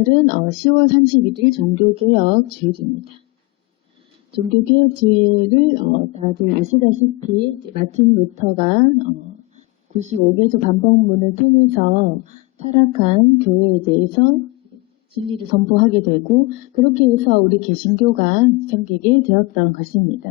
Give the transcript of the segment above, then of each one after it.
오늘은 10월 31일 종교개혁 주일입니다. 종교개혁 주일을 다들 아시다시피 마틴 루터가 95개조 반복문을 통해서 타락한 교회에 대해서 진리를 선포하게 되고 그렇게 해서 우리 개신교가 생기게 되었던 것입니다.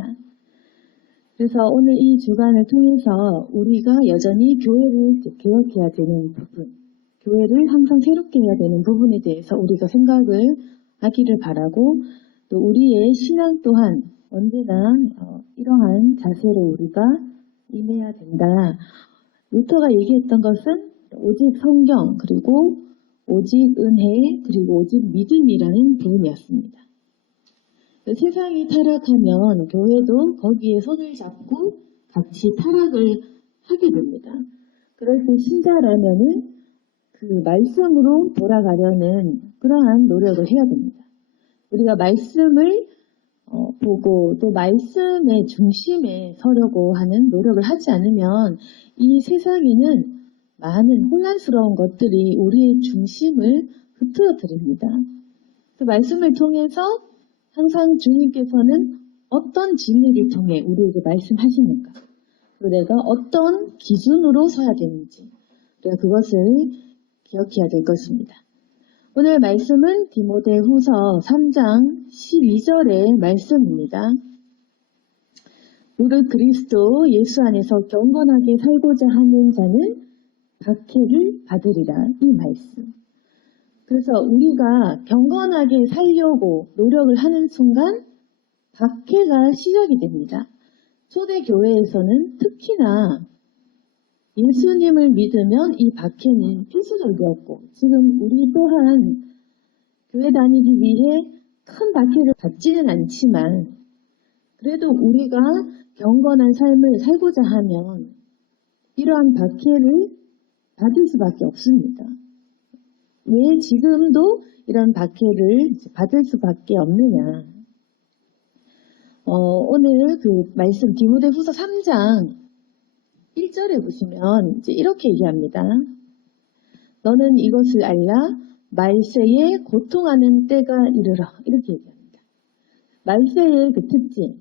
그래서 오늘 이 주간을 통해서 우리가 여전히 교회를 개혁해야 되는 부분, 교회를 항상 새롭게 해야 되는 부분에 대해서 우리가 생각을 하기를 바라고 또 우리의 신앙 또한 언제나 이러한 자세로 우리가 임해야 된다. 루터가 얘기했던 것은 오직 성경 그리고 오직 은혜 그리고 오직 믿음이라는 부분이었습니다. 세상이 타락하면 교회도 거기에 손을 잡고 같이 타락을 하게 됩니다. 그럴 때 신자라면은 그 말씀으로 돌아가려는 그러한 노력을 해야 됩니다. 우리가 말씀을 보고 또 말씀의 중심에 서려고 하는 노력을 하지 않으면 이 세상에는 많은 혼란스러운 것들이 우리의 중심을 흐트러뜨립니다. 그 말씀을 통해서 항상 주님께서는 어떤 진리를 통해 우리에게 말씀하시는가, 그리고 내가 어떤 기준으로 서야 되는지 우리가 그것을 기억해야 될 것입니다. 오늘 말씀은 디모데후서 3장 12절의 말씀입니다. 무릇 그리스도 예수 안에서 경건하게 살고자 하는 자는 박해를 받으리라, 이 말씀. 그래서 우리가 경건하게 살려고 노력을 하는 순간 박해가 시작이 됩니다. 초대교회에서는 특히나 예수님을 믿으면 이 박해는 필수적이었고 지금 우리 또한 교회 다니기 위해 큰 박해를 받지는 않지만 그래도 우리가 경건한 삶을 살고자 하면 이러한 박해를 받을 수밖에 없습니다. 왜 지금도 이런 박해를 받을 수밖에 없느냐. 오늘 그 말씀 디모데후서 3장 1절에 보시면 이제 이렇게 얘기합니다. 너는 이것을 알라, 말세에 고통하는 때가 이르러, 이렇게 얘기합니다. 말세의 그 특징.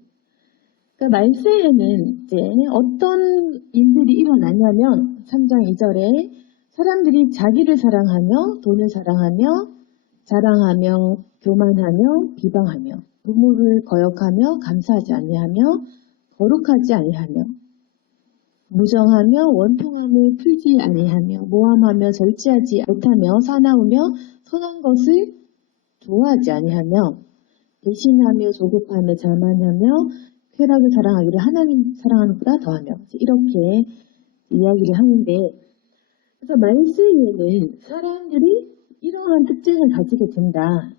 그러니까 말세에는 이제 어떤 일들이 일어나냐면 3장 2절에 사람들이 자기를 사랑하며 돈을 사랑하며 자랑하며 교만하며 비방하며 부모를 거역하며 감사하지 아니하며 거룩하지 아니하며 무정하며 원통함을 풀지 아니하며 모함하며 절제하지 못하며 사나우며 선한 것을 좋아하지 아니하며 배신하며 조급하며 자만하며 쾌락을 사랑하기를 하나님 사랑하는 것보다 더하며 이렇게 이야기를 하는데 그래서 말세에는 사람들이 이러한 특징을 가지게 된다.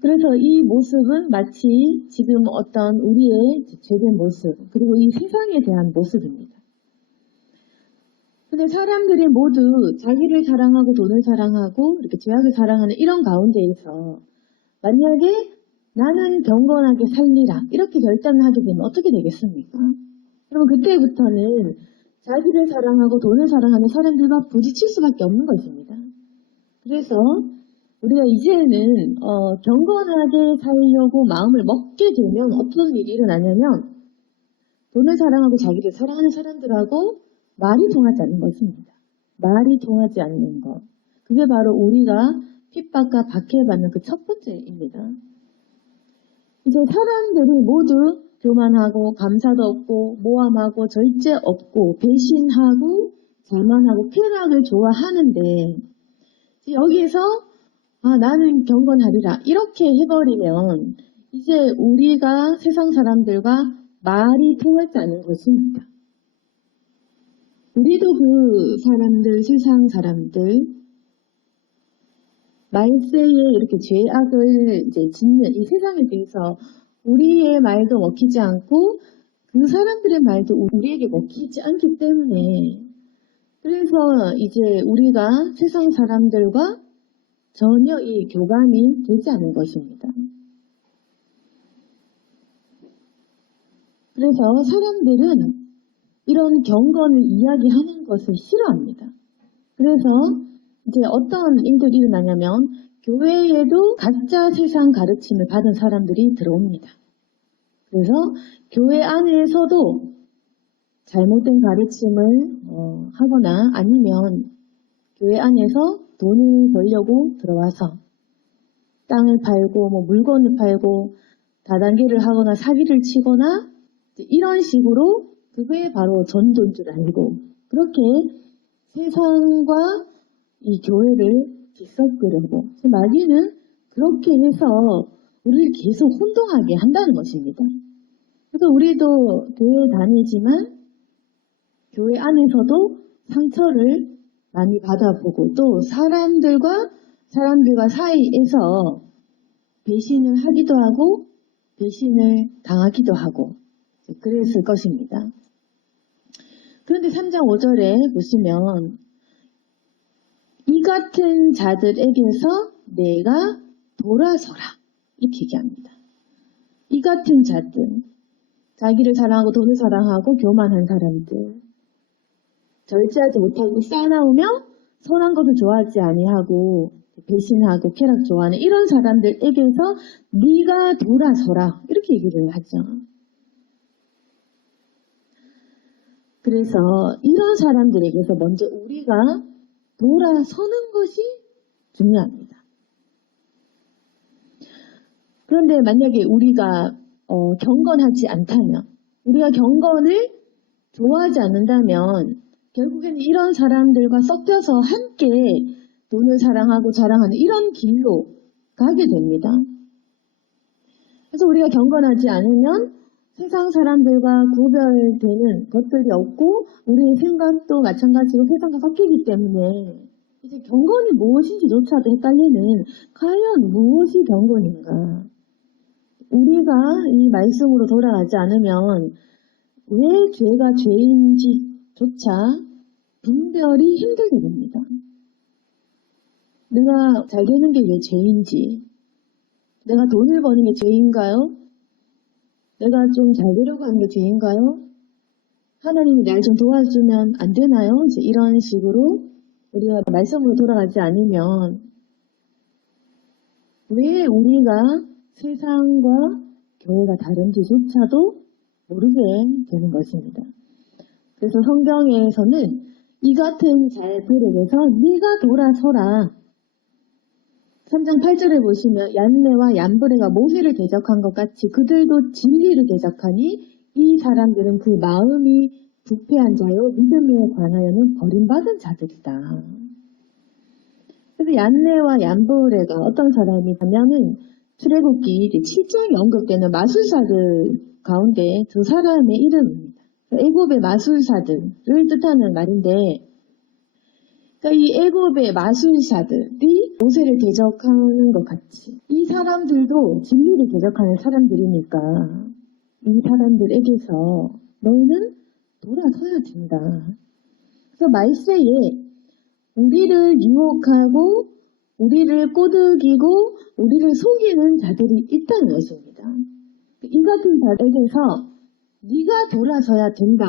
그래서 이 모습은 마치 지금 어떤 우리의 죄된 모습 그리고 이 세상에 대한 모습입니다. 근데 사람들이 모두 자기를 사랑하고 돈을 사랑하고 이렇게 죄악을 사랑하는 이런 가운데에서 만약에 나는 경건하게 살리라 이렇게 결단을 하게 되면 어떻게 되겠습니까? 그러면 그때부터는 자기를 사랑하고 돈을 사랑하는 사람들과 부딪힐 수밖에 없는 것입니다. 그래서 우리가 이제는 경건하게 살려고 마음을 먹게 되면 어떤 일이 일어나냐면 돈을 사랑하고 자기를 사랑하는 사람들하고 말이 통하지 않는 것입니다. 말이 통하지 않는 것. 그게 바로 우리가 핍박과 박해받는 그 첫 번째입니다. 이제 사람들이 모두 교만하고 감사도 없고 모함하고 절제 없고 배신하고 자만하고 쾌락을 좋아하는데 여기에서 나는 경건하리라 이렇게 해버리면 이제 우리가 세상 사람들과 말이 통하지 않는 것입니다. 우리도 그 사람들, 세상 사람들, 말세에 이렇게 죄악을 이제 짓는 이 세상에 대해서 우리의 말도 먹히지 않고 그 사람들의 말도 우리에게 먹히지 않기 때문에 그래서 이제 우리가 세상 사람들과 전혀 이 교감이 되지 않은 것입니다. 그래서 사람들은 이런 경건을 이야기하는 것을 싫어합니다. 그래서 이제 어떤 일들이 일어나냐면 교회에도 가짜 세상 가르침을 받은 사람들이 들어옵니다. 그래서 교회 안에서도 잘못된 가르침을 하거나 아니면 교회 안에서 돈을 벌려고 들어와서 땅을 팔고 물건을 팔고 다단계를 하거나 사기를 치거나 이런 식으로 그게 바로 전도인 줄 알고 그렇게 세상과 이 교회를 뒤섞으려고 마귀는 그렇게 해서 우리를 계속 혼동하게 한다는 것입니다. 그래서 우리도 교회 다니지만 교회 안에서도 상처를 많이 받아보고 또 사람들과 사이에서 배신을 하기도 하고 배신을 당하기도 하고 그랬을 것입니다. 그런데 3장 5절에 보시면 이 같은 자들에게서 내가 돌아서라 이렇게 얘기합니다. 이 같은 자들, 자기를 사랑하고 돈을 사랑하고 교만한 사람들, 절제하지 못하고 싸나우며 선한 것을 좋아하지 아니하고 배신하고 쾌락 좋아하는 이런 사람들에게서 네가 돌아서라 이렇게 얘기를 하죠. 그래서 이런 사람들에게서 먼저 우리가 돌아서는 것이 중요합니다. 그런데 만약에 우리가 경건하지 않다면, 우리가 경건을 좋아하지 않는다면 결국엔 이런 사람들과 섞여서 함께 돈을 사랑하고 자랑하는 이런 길로 가게 됩니다. 그래서 우리가 경건하지 않으면 세상 사람들과 구별되는 것들이 없고 우리의 생각도 마찬가지로 세상과 섞이기 때문에 이제 경건이 무엇인지조차도 헷갈리는 과연 무엇이 경건인가? 우리가 이 말씀으로 돌아가지 않으면 왜 죄가 죄인지조차 분별이 힘들게 됩니다. 내가 잘 되는 게 왜 죄인지, 내가 돈을 버는 게 죄인가요? 내가 좀 잘 되려고 하는 게 죄인가요? 하나님이 날 좀 도와주면 안 되나요? 이제 이런 식으로 우리가 말씀으로 돌아가지 않으면 왜 우리가 세상과 교회가 다른지조차도 모르게 되는 것입니다. 그래서 성경에서는 이 같은 자들에게서 네가 돌아서라. 3장 8절에 보시면 얀네와 얀브레가 모세를 대적한 것 같이 그들도 진리를 대적하니 이 사람들은 그 마음이 부패한 자요 믿음에 관하여는 버림받은 자들이다. 그래서 얀네와 얀브레가 어떤 사람이냐면은 출애굽기 7장에 언급되는 마술사들 가운데 두 사람의 이름입니다. 애굽의 마술사들을 뜻하는 말인데 그러니까 이 애굽의 마술사들이 모세를 대적하는 것 같이 이 사람들도 진리를 대적하는 사람들이니까 이 사람들에게서 너희는 돌아서야 된다. 그래서 말세에 우리를 유혹하고 우리를 꼬드기고 우리를 속이는 자들이 있다는 것입니다. 이 같은 자들에게서 네가 돌아서야 된다.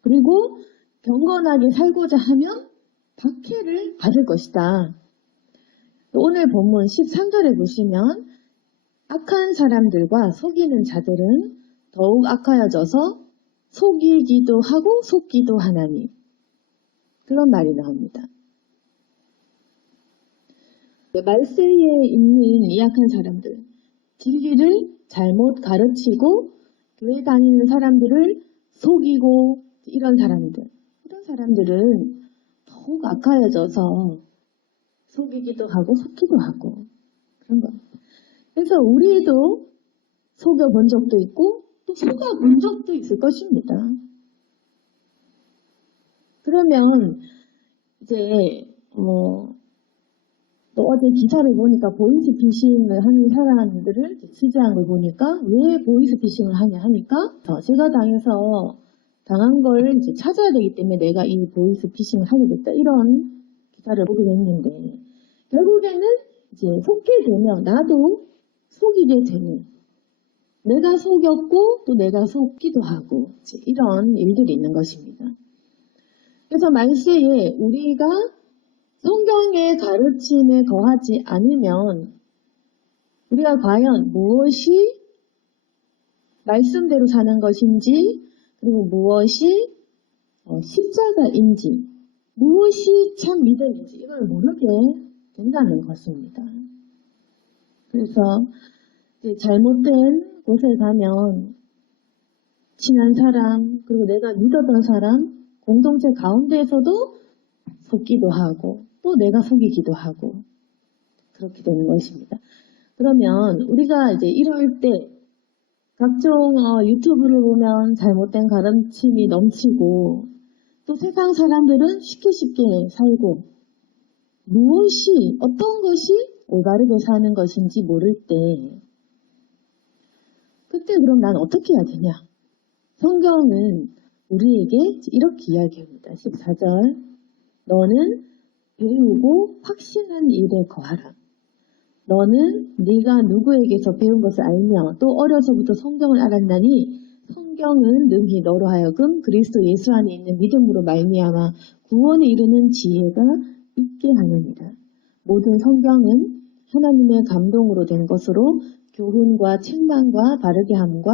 그리고 경건하게 살고자 하면 박해를 받을 것이다. 오늘 본문 13절에 보시면 악한 사람들과 속이는 자들은 더욱 악하여져서 속이기도 하고 속기도 하나니 그런 말이 나옵니다. 말세에 있는 이 악한 사람들, 진리를 잘못 가르치고 교회 다니는 사람들을 속이고 이런 사람들은 더욱 악하여져서 속이기도 하고 속기도 하고 그런 겁니다. 그래서 우리도 속여본 적도 있고 또 속아본 적도 있을 것입니다. 그러면 이제 또 어제 기사를 보니까 보이스피싱을 하는 사람들을 취재한 걸 보니까 왜 보이스피싱을 하냐 하니까 제가 당한 걸 이제 찾아야 되기 때문에 내가 이 보이스피싱을 하게 됐다 이런 기사를 보게 됐는데 결국에는 이제 속게 되면 나도 속이게 되는 내가 속였고 또 내가 속기도 하고 이런 일들이 있는 것입니다. 그래서 말세에 우리가 성경의 가르침에 거하지 않으면 우리가 과연 무엇이 말씀대로 사는 것인지, 그리고 무엇이 십자가인지, 무엇이 참 믿음인지 이걸 모르게 된다는 것입니다. 그래서 이제 잘못된 곳에 가면 친한 사람, 그리고 내가 믿었던 사람, 공동체 가운데에서도 속기도 하고 또 내가 속이기도 하고 그렇게 되는 것입니다. 그러면 우리가 이제 이럴 때 각종 유튜브를 보면 잘못된 가르침이 넘치고 또 세상 사람들은 쉽게 살고 무엇이 어떤 것이 올바르게 사는 것인지 모를 때 그때 그럼 난 어떻게 해야 되냐? 성경은 우리에게 이렇게 이야기합니다. 14절 너는 배우고 확신한 일에 거하라. 너는 네가 누구에게서 배운 것을 알며 또 어려서부터 성경을 알았나니 성경은 능히 너로 하여금 그리스도 예수 안에 있는 믿음으로 말미암아 구원에 이르는 지혜가 있게 하느니라. 모든 성경은 하나님의 감동으로 된 것으로 교훈과 책망과 바르게 함과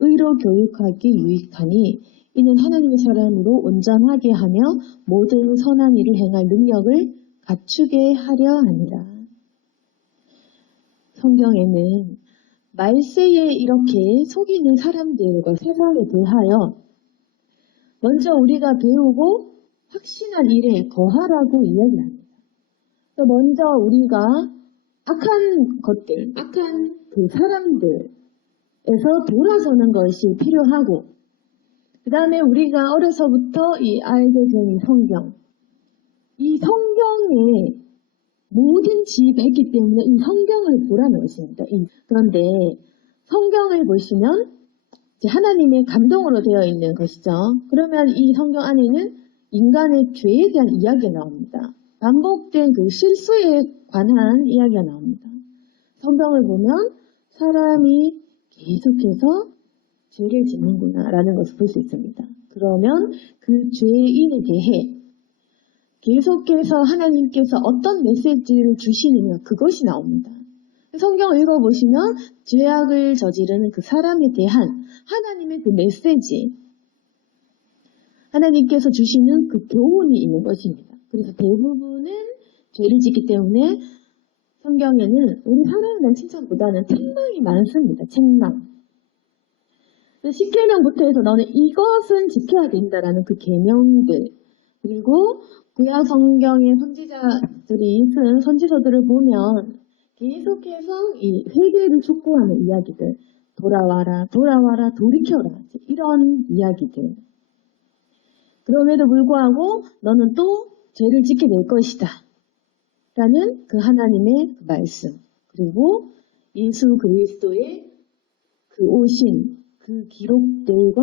의로 교육하기 유익하니 이는 하나님의 사람으로 온전하게 하며 모든 선한 일을 행할 능력을 갖추게 하려 하니라. 성경에는 말세에 이렇게 속이는 사람들과 세상에 대하여 먼저 우리가 배우고 확신한 일에 거하라고 이야기합니다. 먼저 우리가 악한 것들, 악한 그 사람들에서 돌아서는 것이 필요하고 그 다음에 우리가 어려서부터 알게 된 이 성경, 이 성경에 모든 지혜가 있기 때문에 이 성경을 보라는 것입니다. 그런데 성경을 보시면 이제 하나님의 감동으로 되어 있는 것이죠. 그러면 이 성경 안에는 인간의 죄에 대한 이야기가 나옵니다. 반복된 그 실수에 관한 이야기가 나옵니다. 성경을 보면 사람이 계속해서 죄를 짓는구나 라는 것을 볼 수 있습니다. 그러면 그 죄인에 대해 계속해서 하나님께서 어떤 메시지를 주시느냐 그것이 나옵니다. 성경을 읽어보시면 죄악을 저지르는 그 사람에 대한 하나님의 그 메시지, 하나님께서 주시는 그 교훈이 있는 것입니다. 그래서 대부분은 죄를 짓기 때문에 성경에는 우리 사람에 대한 칭찬보다는 책망이 많습니다. 책망. 십계명부터 해서 너는 이것은 지켜야 된다라는 그 계명들, 그리고 구약 성경의 선지자들이 쓴 선지서들을 보면 계속해서 이 회개를 촉구하는 이야기들, 돌아와라, 돌아와라, 돌이켜라, 이런 이야기들. 그럼에도 불구하고 너는 또 죄를 짓게 될 것이다 라는 그 하나님의 말씀, 그리고 예수 그리스도의 그 오신 그 기록들과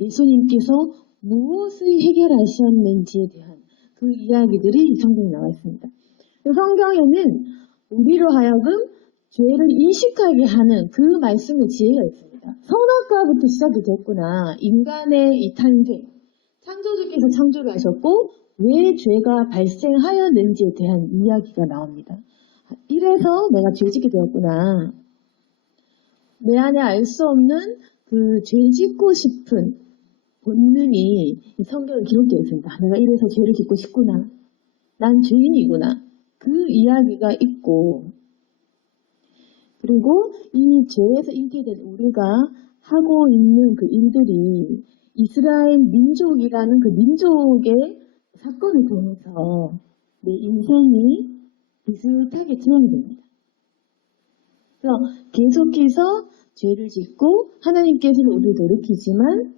예수님께서 무엇을 해결하셨는지에 대한 그 이야기들이 성경에 나와 있습니다. 성경에는 우리로 하여금 죄를 인식하게 하는 그 말씀의 지혜가 있습니다. 선악과부터 시작이 됐구나. 인간의 이 탄생, 창조주께서 창조를 하셨고 왜 죄가 발생하였는지에 대한 이야기가 나옵니다. 이래서 내가 죄짓게 되었구나. 내 안에 알 수 없는 그 죄짓고 싶은 본능이 성경에 기록되어 있습니다. 내가 이래서 죄를 짓고 싶구나. 난 죄인이구나. 그 이야기가 있고, 그리고 이 죄에서 잉태된 우리가 하고 있는 그 일들이 이스라엘 민족이라는 그 민족의 사건을 통해서 내 인생이 비슷하게 드러나게 됩니다. 그래서 계속해서 죄를 짓고 하나님께서는 우리를 돌이키지만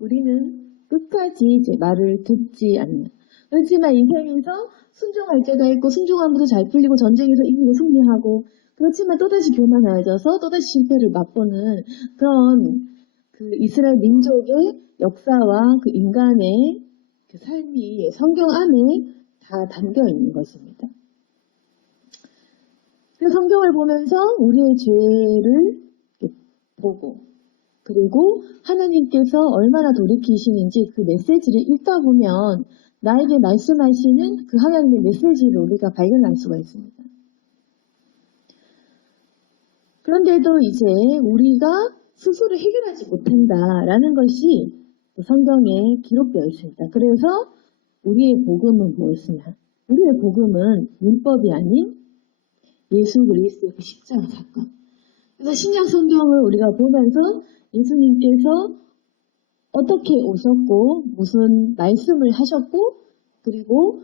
우리는 끝까지 이제 말을 듣지 않는. 그렇지만 인생에서 순종할 때가 있고 순종하면서 잘 풀리고 전쟁에서 이기고 승리하고 그렇지만 또다시 교만해져서 또다시 실패를 맛보는 그런 그 이스라엘 민족의 역사와 그 인간의 그 삶이 성경 안에 다 담겨 있는 것입니다. 그 성경을 보면서 우리의 죄를 보고 그리고 하나님께서 얼마나 돌이키시는지 그 메시지를 읽다 보면 나에게 말씀하시는 그 하나님의 메시지를 우리가 발견할 수가 있습니다. 그런데도 이제 우리가 스스로 해결하지 못한다라는 것이 성경에 기록되어 있습니다. 그래서 우리의 복음은 무엇이냐? 우리의 복음은 율법이 아닌 예수 그리스도의 그 십자가 사건. 그래서 신약 성경을 우리가 보면서 예수님께서 어떻게 오셨고 무슨 말씀을 하셨고 그리고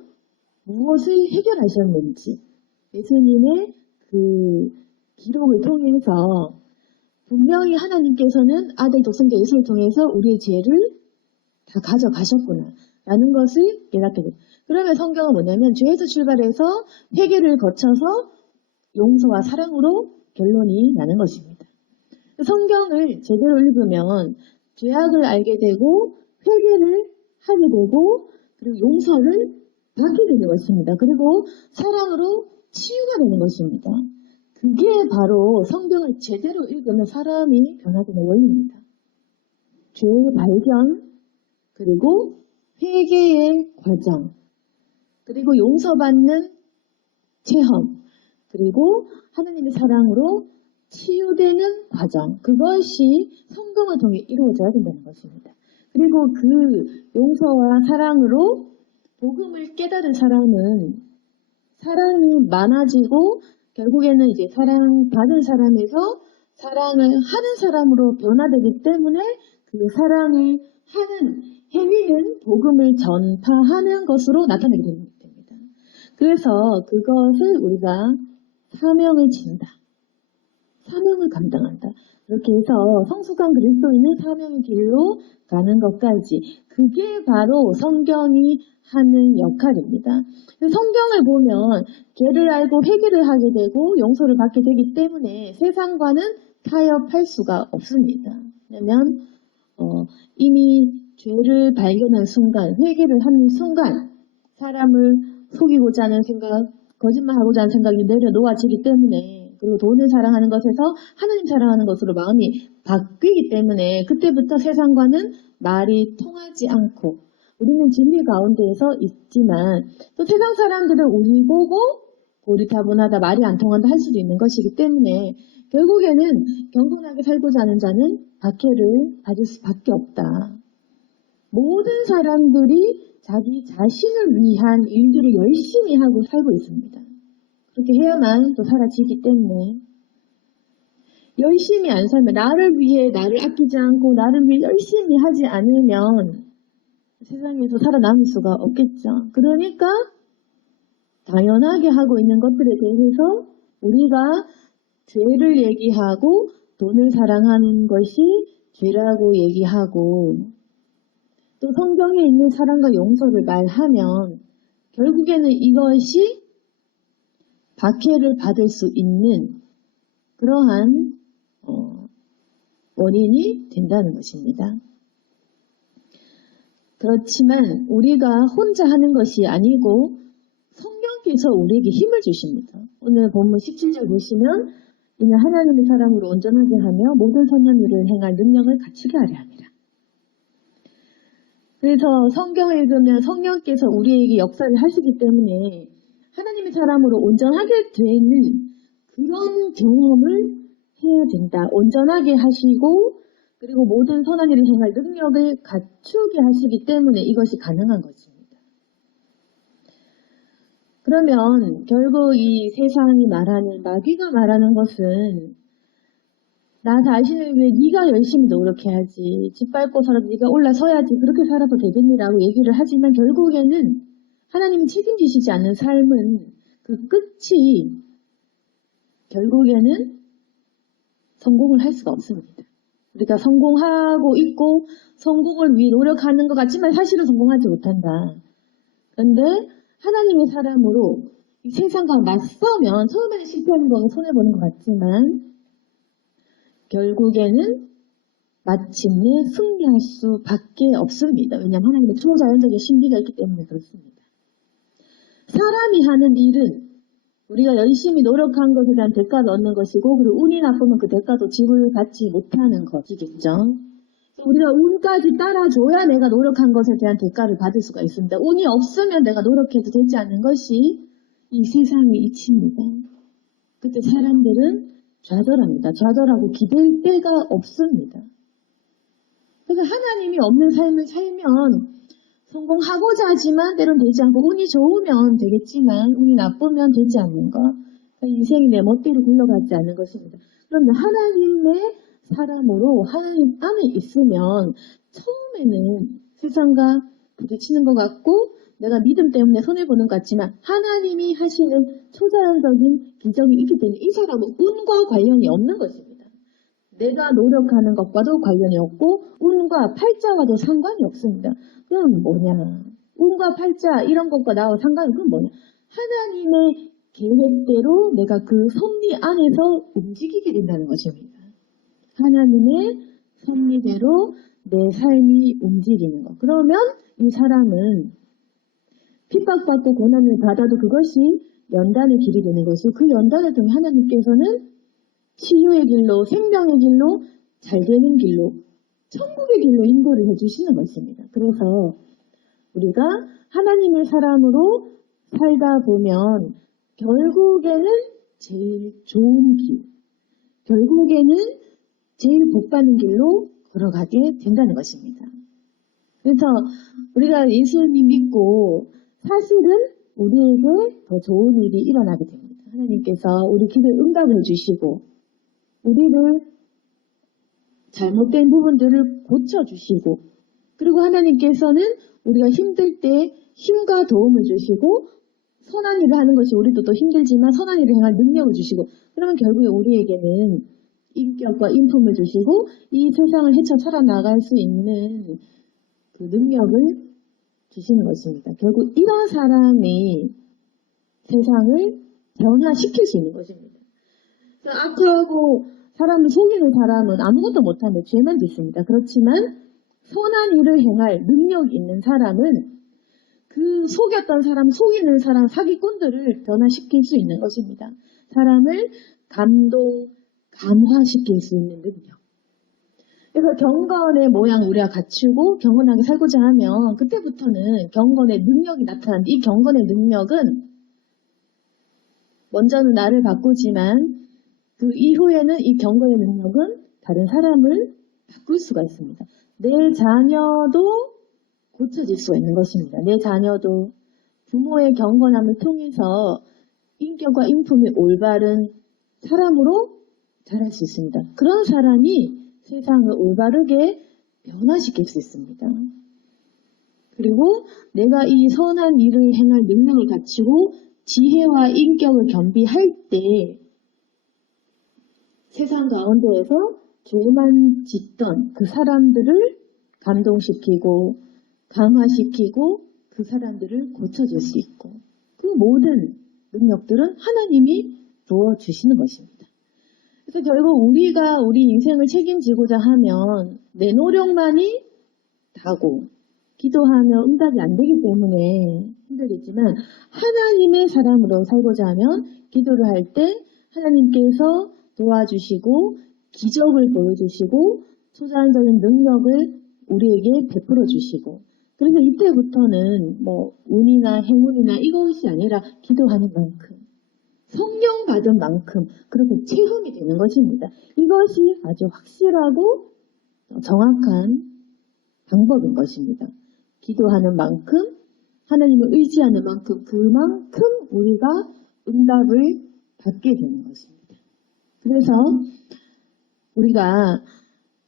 무엇을 해결하셨는지 예수님의 그 기록을 통해서 분명히 하나님께서는 아들 독생자 예수를 통해서 우리의 죄를 다 가져가셨구나 라는 것을 깨닫게 됩니다. 그러면 성경은 뭐냐면 죄에서 출발해서 회개를 거쳐서 용서와 사랑으로 결론이 나는 것입니다. 성경을 제대로 읽으면 죄악을 알게 되고 회개를 하게 되고 그리고 용서를 받게 되는 것입니다. 그리고 사랑으로 치유가 되는 것입니다. 그게 바로 성경을 제대로 읽으면 사람이 변화되는 원리입니다. 죄의 발견, 그리고 회개의 과정, 그리고 용서받는 체험, 그리고 하나님의 사랑으로 치유되는 과정, 그것이 성경을 통해 이루어져야 된다는 것입니다. 그리고 그 용서와 사랑으로 복음을 깨달은 사람은 사랑이 많아지고 결국에는 이제 사랑받은 사람에서 사랑을 하는 사람으로 변화되기 때문에 그 사랑을 하는 행위는 복음을 전파하는 것으로 나타나게 됩니다. 그래서 그것을 우리가 사명을 진다. 사명을 감당한다. 이렇게 해서 성숙한 그리스도인은 사명의 길로 가는 것까지 그게 바로 성경이 하는 역할입니다. 성경을 보면 죄를 알고 회개를 하게 되고 용서를 받게 되기 때문에 세상과는 타협할 수가 없습니다. 왜냐하면 이미 죄를 발견한 순간, 회개를 하는 순간 사람을 속이고자 하는 생각, 거짓말하고자 하는 생각이 내려놓아지기 때문에 그리고 돈을 사랑하는 것에서 하나님 사랑하는 것으로 마음이 바뀌기 때문에 그때부터 세상과는 말이 통하지 않고 우리는 진리 가운데에서 있지만 또 세상 사람들은 우리 보고 고리타분하다 말이 안 통한다 할 수도 있는 것이기 때문에 결국에는 경건하게 살고자 하는 자는 박해를 받을 수밖에 없다. 모든 사람들이 자기 자신을 위한 일들을 열심히 하고 살고 있습니다. 그렇게 해야만 또 살아지기 때문에 열심히 안 살면 나를 위해 나를 아끼지 않고 나를 위해 열심히 하지 않으면 세상에서 살아남을 수가 없겠죠. 그러니까 당연하게 하고 있는 것들에 대해서 우리가 죄를 얘기하고 돈을 사랑하는 것이 죄라고 얘기하고 또 성경에 있는 사랑과 용서를 말하면 결국에는 이것이 박해를 받을 수 있는 그러한 원인이 된다는 것입니다. 그렇지만 우리가 혼자 하는 것이 아니고 성령께서 우리에게 힘을 주십니다. 오늘 본문 17절 보시면 이는 하나님의 사랑으로 온전하게 하며 모든 선한 일을 행할 능력을 갖추게 하려 합니다. 그래서 성경을 읽으면 성령께서 우리에게 역사를 하시기 때문에 하나님의 사람으로 온전하게 되는 그런 경험을 해야 된다. 온전하게 하시고 그리고 모든 선한 일을 행할 능력을 갖추게 하시기 때문에 이것이 가능한 것입니다. 그러면 결국 이 세상이 말하는 마귀가 말하는 것은 나 자신을 위해 네가 열심히 노력해야지 집 밟고서라도 네가 올라서야지 그렇게 살아도 되겠니라고 얘기를 하지만 결국에는 하나님이 책임지시지 않는 삶은 그 끝이 결국에는 성공을 할 수가 없습니다. 우리가 성공하고 있고 성공을 위해 노력하는 것 같지만 사실은 성공하지 못한다. 그런데 하나님의 사람으로 이 세상과 맞서면 처음에는 실패하는 건 손해보는 것 같지만 결국에는 마침내 승리할 수밖에 없습니다. 왜냐하면 하나님의 초자연적인 신비가 있기 때문에 그렇습니다. 사람이 하는 일은 우리가 열심히 노력한 것에 대한 대가를 얻는 것이고 그리고 운이 나쁘면 그 대가도 지불받지 못하는 것이겠죠. 우리가 운까지 따라줘야 내가 노력한 것에 대한 대가를 받을 수가 있습니다. 운이 없으면 내가 노력해도 되지 않는 것이 이 세상의 이치입니다. 그때 사람들은 좌절합니다. 좌절하고 기댈 데가 없습니다. 그러니까 하나님이 없는 삶을 살면 성공하고자 하지만 때론 되지 않고, 운이 좋으면 되겠지만 운이 나쁘면 되지 않는 것. 인생이 내 멋대로 굴러가지 않는 것입니다. 그런데 하나님의 사람으로 하나님 안에 있으면 처음에는 세상과 부딪히는 것 같고 내가 믿음 때문에 손해보는 것 같지만 하나님이 하시는 초자연적인 기적이 있기 때문에 이 사람은 운과 관련이 없는 것입니다. 내가 노력하는 것과도 관련이 없고 운과 팔자와도 상관이 없습니다. 그럼 뭐냐? 운과 팔자 이런 것과 나와 상관이 그럼 뭐냐? 하나님의 계획대로 내가 그 섭리 안에서 움직이게 된다는 것입니다. 하나님의 섭리대로 내 삶이 움직이는 것. 그러면 이 사람은 핍박받고 고난을 받아도 그것이 연단의 길이 되는 것이고 그 연단을 통해 하나님께서는 치유의 길로, 생명의 길로, 잘 되는 길로, 천국의 길로 인도를 해주시는 것입니다. 그래서 우리가 하나님의 사람으로 살다 보면 결국에는 제일 좋은 길, 결국에는 제일 복받는 길로 걸어가게 된다는 것입니다. 그래서 우리가 예수님 믿고 사실은 우리에게 더 좋은 일이 일어나게 됩니다. 하나님께서 우리 기도에 응답을 해주시고 우리를 잘못된 부분들을 고쳐주시고 그리고 하나님께서는 우리가 힘들 때 힘과 도움을 주시고 선한 일을 하는 것이 우리도 또 힘들지만 선한 일을 행할 능력을 주시고 그러면 결국에 우리에게는 인격과 인품을 주시고 이 세상을 헤쳐 살아나갈 수 있는 그 능력을 주시는 것입니다. 결국 이런 사람이 세상을 변화시킬 수 있는 것입니다. 악하고 사람을 속이는 사람은 아무것도 못하면 죄만 짓습니다. 그렇지만 선한 일을 행할 능력이 있는 사람은 그 속였던 사람, 속이는 사람, 사기꾼들을 변화시킬 수 있는 것입니다. 사람을 감화시킬 수 있는 능력. 그래서 경건의 모양 우리가 갖추고 경건하게 살고자 하면 그때부터는 경건의 능력이 나타나는데 이 경건의 능력은 먼저는 나를 바꾸지만 그 이후에는 이 경건의 능력은 다른 사람을 바꿀 수가 있습니다. 내 자녀도 고쳐질 수가 있는 것입니다. 내 자녀도 부모의 경건함을 통해서 인격과 인품이 올바른 사람으로 자랄 수 있습니다. 그런 사람이 세상을 올바르게 변화시킬 수 있습니다. 그리고 내가 이 선한 일을 행할 능력을 갖추고 지혜와 인격을 겸비할 때 세상 가운데에서 죄만 짓던 그 사람들을 감동시키고 감화시키고 그 사람들을 고쳐줄 수 있고 그 모든 능력들은 하나님이 부어주시는 것입니다. 그래서 결국 우리가 우리 인생을 책임지고자 하면 내 노력만이 다고 기도하면 응답이 안 되기 때문에 힘들겠지만 하나님의 사람으로 살고자 하면 기도를 할 때 하나님께서 도와주시고 기적을 보여주시고 초자연적인 능력을 우리에게 베풀어 주시고 그래서 이때부터는 뭐 운이나 행운이나 이것이 아니라 기도하는 만큼 성령 받은 만큼 그렇게 체험이 되는 것입니다. 이것이 아주 확실하고 정확한 방법인 것입니다. 기도하는 만큼 하나님을 의지하는 만큼 그만큼 우리가 응답을 받게 되는 것입니다. 그래서 우리가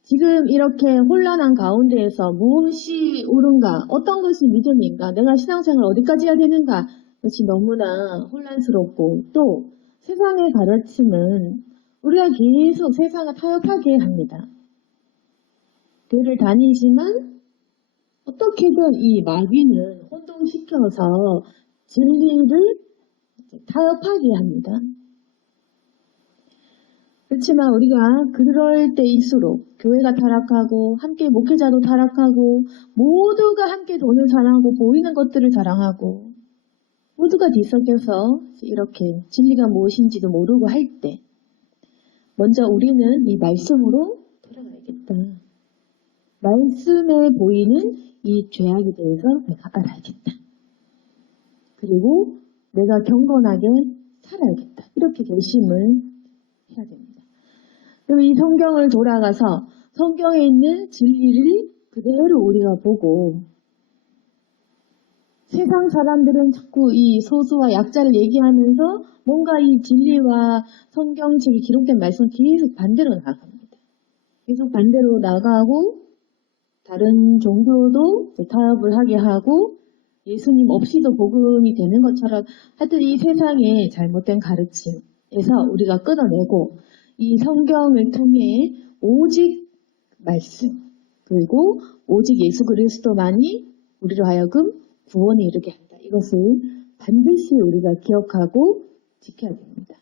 지금 이렇게 혼란한 가운데에서 무엇이 옳은가, 어떤 것이 믿음인가, 내가 신앙생활 어디까지 해야 되는가, 그것이 너무나 혼란스럽고 또 세상의 가르침은 우리가 계속 세상을 타협하게 합니다. 교회를 다니지만 어떻게든 이 마귀는 혼동시켜서 진리를 타협하게 합니다. 그렇지만 우리가 그럴 때일수록 교회가 타락하고 함께 목회자도 타락하고 모두가 함께 돈을 자랑하고 보이는 것들을 자랑하고 모두가 뒤섞여서 이렇게 진리가 무엇인지도 모르고 할 때 먼저 우리는 이 말씀으로 돌아가야겠다. 말씀에 보이는 이 죄악에 대해서 내가 알아야겠다. 그리고 내가 경건하게 살아야겠다. 이렇게 결심을 해야 됩니다. 그럼 이 성경을 돌아가서 성경에 있는 진리를 그대로 우리가 보고, 세상 사람들은 자꾸 이 소수와 약자를 얘기하면서 뭔가 이 진리와 성경책에 기록된 말씀을 계속 반대로 나갑니다. 계속 반대로 나가고 다른 종교도 타협을 하게 하고 예수님 없이도 복음이 되는 것처럼 하여튼 이 세상의 잘못된 가르침에서 우리가 끊어내고 이 성경을 통해 오직 말씀 그리고 오직 예수 그리스도만이 우리로 하여금 구원에 이르게 한다. 이것을 반드시 우리가 기억하고 지켜야 됩니다.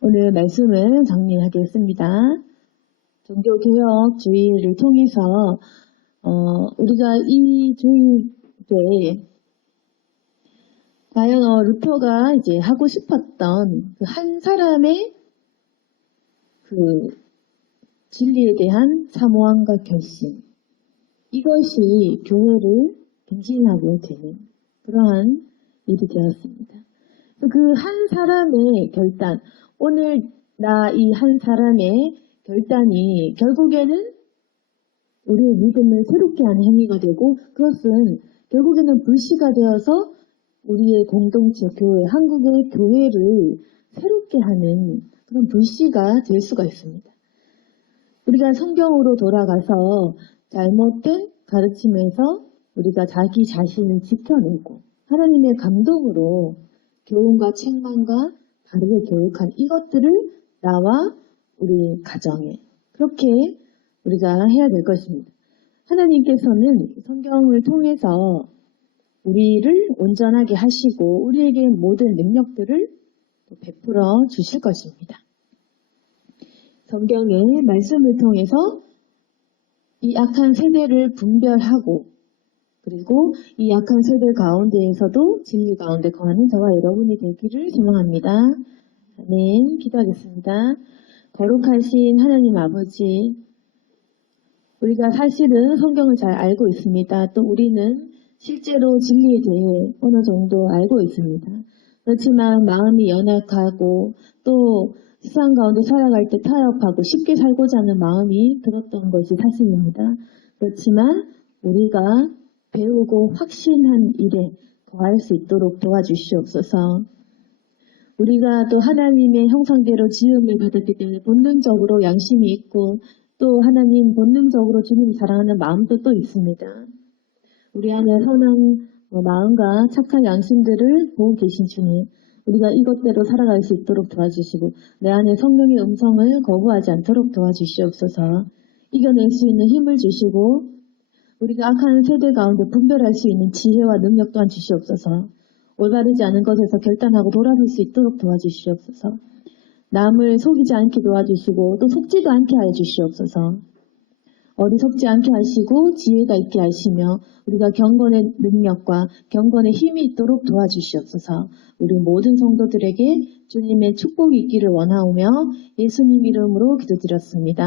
오늘 말씀을 정리하겠습니다. 종교개혁주의를 통해서 우리가 이 주의에 과연 루터가 이제 하고 싶었던 그 한 사람의 그 진리에 대한 사모함과 결심, 이것이 교회를 갱신하게 되는 그러한 일이 되었습니다. 그 한 사람의 결단, 오늘 나 이 한 사람의 결단이 결국에는 우리의 믿음을 새롭게 하는 행위가 되고, 그것은 결국에는 불씨가 되어서 우리의 공동체 교회, 한국의 교회를 새롭게 하는 그런 불씨가 될 수가 있습니다. 우리가 성경으로 돌아가서 잘못된 가르침에서 우리가 자기 자신을 지켜내고 하나님의 감동으로 교훈과 책망과 바르게 교육한 이것들을 나와 우리 가정에 그렇게 우리가 해야 될 것입니다. 하나님께서는 성경을 통해서 우리를 온전하게 하시고 우리에게 모든 능력들을 베풀어 주실 것입니다. 성경의 말씀을 통해서 이 악한 세대를 분별하고 그리고 이 약한 세대 가운데에서도 진리 가운데 거하는 저와 여러분이 되기를 소망합니다. 아멘. 기도하겠습니다. 거룩하신 하나님 아버지, 우리가 사실은 성경을 잘 알고 있습니다. 또 우리는 실제로 진리에 대해 어느 정도 알고 있습니다. 그렇지만 마음이 연약하고 또 세상 가운데 살아갈 때 타협하고 쉽게 살고자 하는 마음이 들었던 것이 사실입니다. 그렇지만 우리가 배우고 확신한 일에 거할 수 있도록 도와주시옵소서. 우리가 또 하나님의 형상대로 지음을 받았기 때문에 본능적으로 양심이 있고 또 하나님 본능적으로 주님을 사랑하는 마음도 또 있습니다. 우리 안에 선한 마음과 착한 양심들을 보고 계신 주님, 우리가 이것대로 살아갈 수 있도록 도와주시고 내 안에 성령의 음성을 거부하지 않도록 도와주시옵소서. 이겨낼 수 있는 힘을 주시고 우리가 악한 세대 가운데 분별할 수 있는 지혜와 능력 또한 주시옵소서. 올바르지 않은 것에서 결단하고 돌아설 수 있도록 도와주시옵소서. 남을 속이지 않게 도와주시고 또 속지도 않게 하여 주시옵소서. 어리석지 않게 하시고 지혜가 있게 하시며 우리가 경건의 능력과 경건의 힘이 있도록 도와주시옵소서. 우리 모든 성도들에게 주님의 축복이 있기를 원하오며 예수님 이름으로 기도드렸습니다.